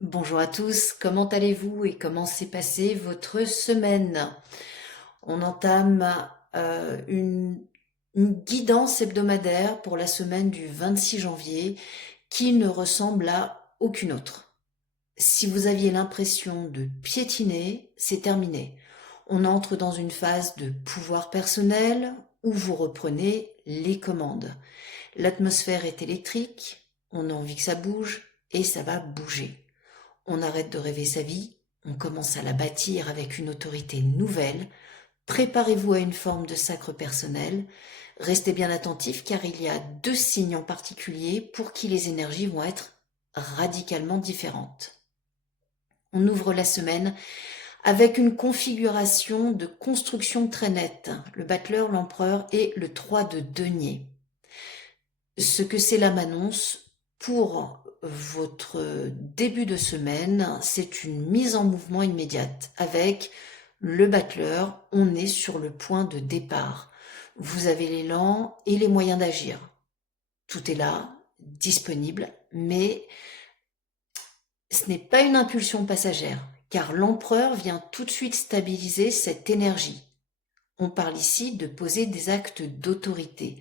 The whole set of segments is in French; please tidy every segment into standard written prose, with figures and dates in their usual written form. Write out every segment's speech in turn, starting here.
Bonjour à tous, comment allez-vous et comment s'est passée votre semaine? On entame une guidance hebdomadaire pour la semaine du 26 janvier qui ne ressemble à aucune autre. Si vous aviez l'impression de piétiner, c'est terminé. On entre dans une phase de pouvoir personnel où vous reprenez les commandes. L'atmosphère est électrique, on a envie que ça bouge et ça va bouger. On arrête de rêver sa vie, on commence à la bâtir avec une autorité nouvelle. Préparez-vous à une forme de sacre personnel. Restez bien attentifs car il y a deux signes en particulier pour qui les énergies vont être radicalement différentes. On ouvre la semaine avec une configuration de construction très nette, le battleur, l'empereur et le 3 de denier. Ce que c'est là m'annonce pour votre début de semaine, c'est une mise en mouvement immédiate. Avec le battleur, on est sur le point de départ. Vous avez l'élan et les moyens d'agir. Tout est là, disponible, mais ce n'est pas une impulsion passagère, car l'empereur vient tout de suite stabiliser cette énergie. On parle ici de poser des actes d'autorité.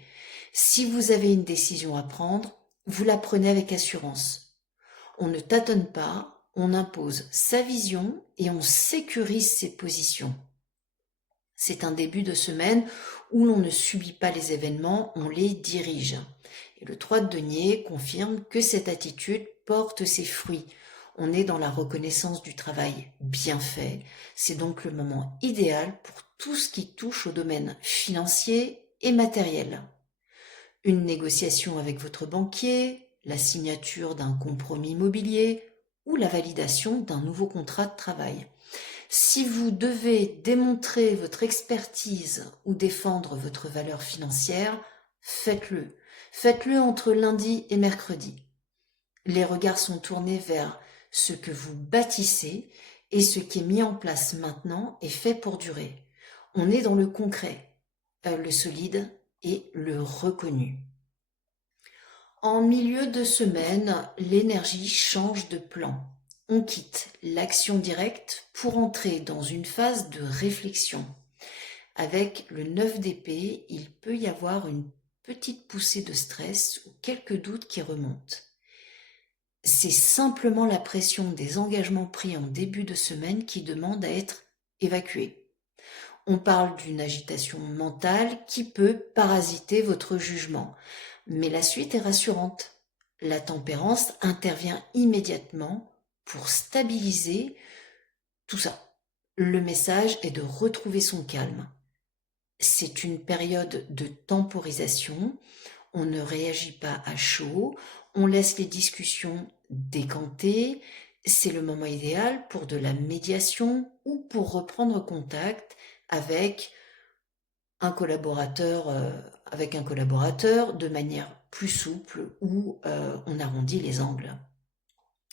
Si vous avez une décision à prendre, vous la prenez avec assurance. On ne tâtonne pas, on impose sa vision et on sécurise ses positions. C'est un début de semaine où l'on ne subit pas les événements, on les dirige. Et le 3 de denier confirme que cette attitude porte ses fruits. On est dans la reconnaissance du travail bien fait. C'est donc le moment idéal pour tout ce qui touche au domaine financier et matériel. Une négociation avec votre banquier, la signature d'un compromis immobilier ou la validation d'un nouveau contrat de travail. Si vous devez démontrer votre expertise ou défendre votre valeur financière, faites-le. Faites-le entre lundi et mercredi. Les regards sont tournés vers ce que vous bâtissez et ce qui est mis en place maintenant est fait pour durer. On est dans le concret, le solide et le reconnu. En milieu de semaine, l'énergie change de plan. On quitte l'action directe pour entrer dans une phase de réflexion. Avec le 9 d'épée, il peut y avoir une petite poussée de stress ou quelques doutes qui remontent. C'est simplement la pression des engagements pris en début de semaine qui demande à être évacuée. On parle d'une agitation mentale qui peut parasiter votre jugement. Mais la suite est rassurante. La tempérance intervient immédiatement pour stabiliser tout ça. Le message est de retrouver son calme. C'est une période de temporisation. On ne réagit pas à chaud. On laisse les discussions décanter. C'est le moment idéal pour de la médiation ou pour reprendre contact avec un collaborateur, de manière plus souple où on arrondit les angles.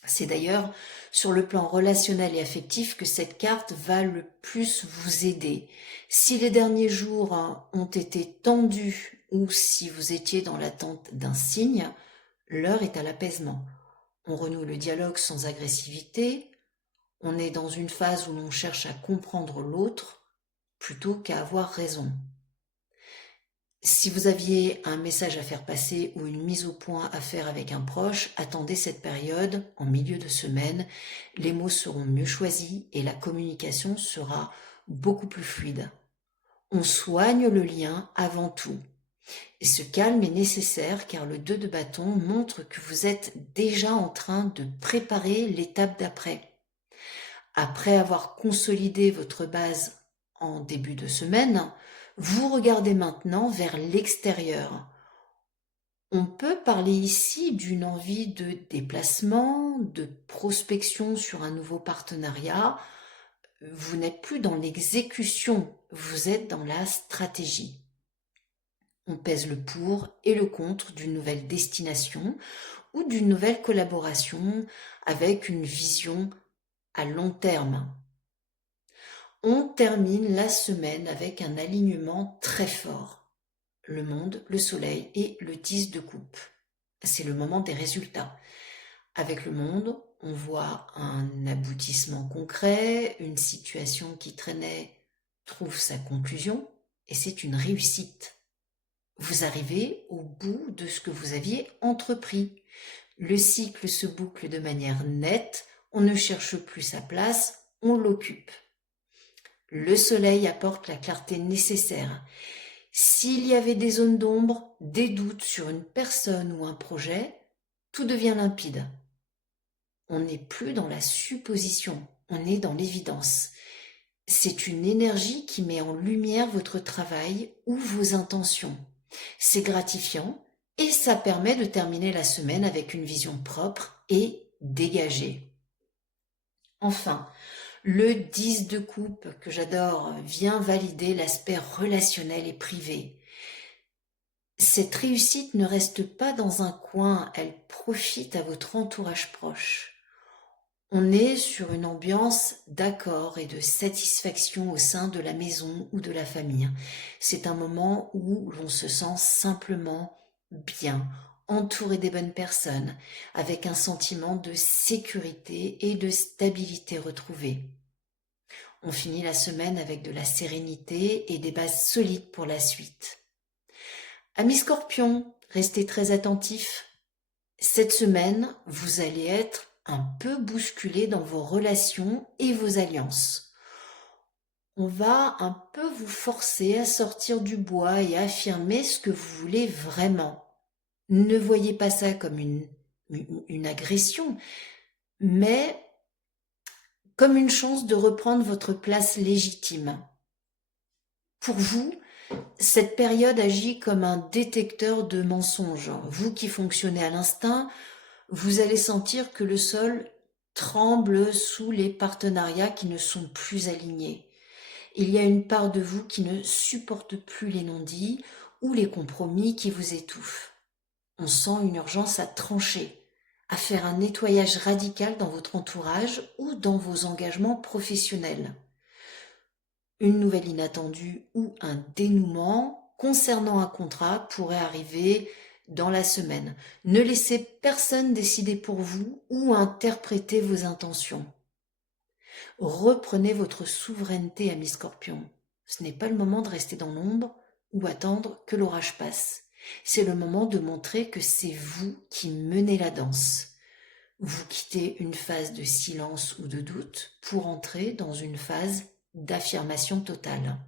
C'est d'ailleurs sur le plan relationnel et affectif que cette carte va le plus vous aider. Si les derniers jours ont été tendus ou si vous étiez dans l'attente d'un signe, l'heure est à l'apaisement. On renoue le dialogue sans agressivité. On est dans une phase où l'on cherche à comprendre l'autre plutôt qu'à avoir raison. Si vous aviez un message à faire passer ou une mise au point à faire avec un proche, attendez cette période en milieu de semaine. Les mots seront mieux choisis et la communication sera beaucoup plus fluide. On soigne le lien avant tout. Et ce calme est nécessaire car le 2 de bâton montre que vous êtes déjà en train de préparer l'étape d'après. Après avoir consolidé votre base en début de semaine, vous regardez maintenant vers l'extérieur. On peut parler ici d'une envie de déplacement, de prospection sur un nouveau partenariat. Vous n'êtes plus dans l'exécution, vous êtes dans la stratégie. On pèse le pour et le contre d'une nouvelle destination ou d'une nouvelle collaboration avec une vision à long terme. On termine la semaine avec un alignement très fort. Le monde, le soleil et le 10 de coupe. C'est le moment des résultats. Avec le monde, on voit un aboutissement concret, une situation qui traînait trouve sa conclusion et c'est une réussite. Vous arrivez au bout de ce que vous aviez entrepris. Le cycle se boucle de manière nette, on ne cherche plus sa place, on l'occupe. Le soleil apporte la clarté nécessaire. S'il y avait des zones d'ombre, des doutes sur une personne ou un projet, tout devient limpide. On n'est plus dans la supposition, on est dans l'évidence. C'est une énergie qui met en lumière votre travail ou vos intentions. C'est gratifiant et ça permet de terminer la semaine avec une vision propre et dégagée. Enfin, le 10 de coupe, que j'adore, vient valider l'aspect relationnel et privé. Cette réussite ne reste pas dans un coin, elle profite à votre entourage proche. On est sur une ambiance d'accord et de satisfaction au sein de la maison ou de la famille. C'est un moment où l'on se sent simplement bien, entouré des bonnes personnes, avec un sentiment de sécurité et de stabilité retrouvée. On finit la semaine avec de la sérénité et des bases solides pour la suite. Amis Scorpions, restez très attentifs. Cette semaine, vous allez être un peu bousculé dans vos relations et vos alliances. On va un peu vous forcer à sortir du bois et à affirmer ce que vous voulez vraiment. Ne voyez pas ça comme une agression, mais comme une chance de reprendre votre place légitime. Pour vous, cette période agit comme un détecteur de mensonges. Vous qui fonctionnez à l'instinct, vous allez sentir que le sol tremble sous les partenariats qui ne sont plus alignés. Il y a une part de vous qui ne supporte plus les non-dits ou les compromis qui vous étouffent. On sent une urgence à trancher, à faire un nettoyage radical dans votre entourage ou dans vos engagements professionnels. Une nouvelle inattendue ou un dénouement concernant un contrat pourrait arriver dans la semaine. Ne laissez personne décider pour vous ou interpréter vos intentions. Reprenez votre souveraineté, amis Scorpions. Ce n'est pas le moment de rester dans l'ombre ou attendre que l'orage passe. C'est le moment de montrer que c'est vous qui menez la danse. Vous quittez une phase de silence ou de doute pour entrer dans une phase d'affirmation totale.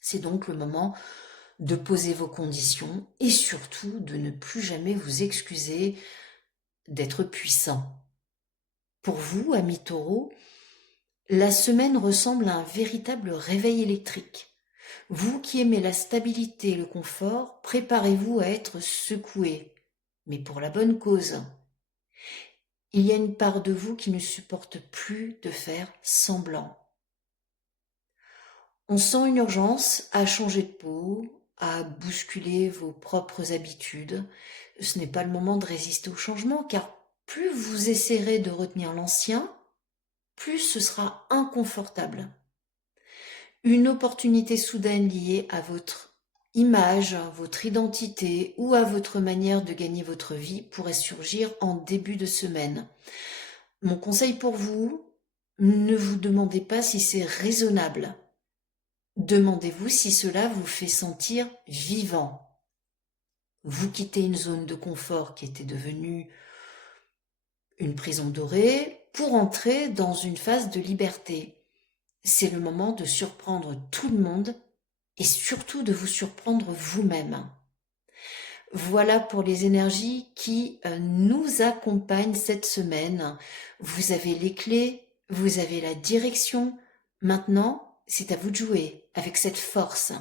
C'est donc le moment de poser vos conditions et surtout de ne plus jamais vous excuser d'être puissant. Pour vous, amis Taureaux, la semaine ressemble à un véritable réveil électrique. Vous qui aimez la stabilité et le confort, préparez-vous à être secoué, mais pour la bonne cause. Il y a une part de vous qui ne supporte plus de faire semblant. On sent une urgence à changer de peau, à bousculer vos propres habitudes. Ce n'est pas le moment de résister au changement, car plus vous essaierez de retenir l'ancien, plus ce sera inconfortable. Une opportunité soudaine liée à votre image, votre identité ou à votre manière de gagner votre vie pourrait surgir en début de semaine. Mon conseil pour vous, ne vous demandez pas si c'est raisonnable. Demandez-vous si cela vous fait sentir vivant. Vous quittez une zone de confort qui était devenue une prison dorée pour entrer dans une phase de liberté. C'est le moment de surprendre tout le monde et surtout de vous surprendre vous-même. Voilà pour les énergies qui nous accompagnent cette semaine. Vous avez les clés, vous avez la direction. Maintenant, c'est à vous de jouer avec cette force.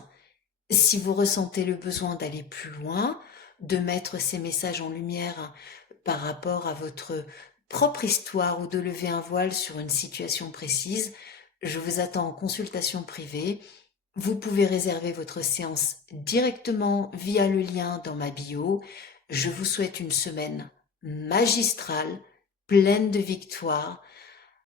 Si vous ressentez le besoin d'aller plus loin, de mettre ces messages en lumière par rapport à votre propre histoire ou de lever un voile sur une situation précise, je vous attends en consultation privée. Vous pouvez réserver votre séance directement via le lien dans ma bio. Je vous souhaite une semaine magistrale, pleine de victoires.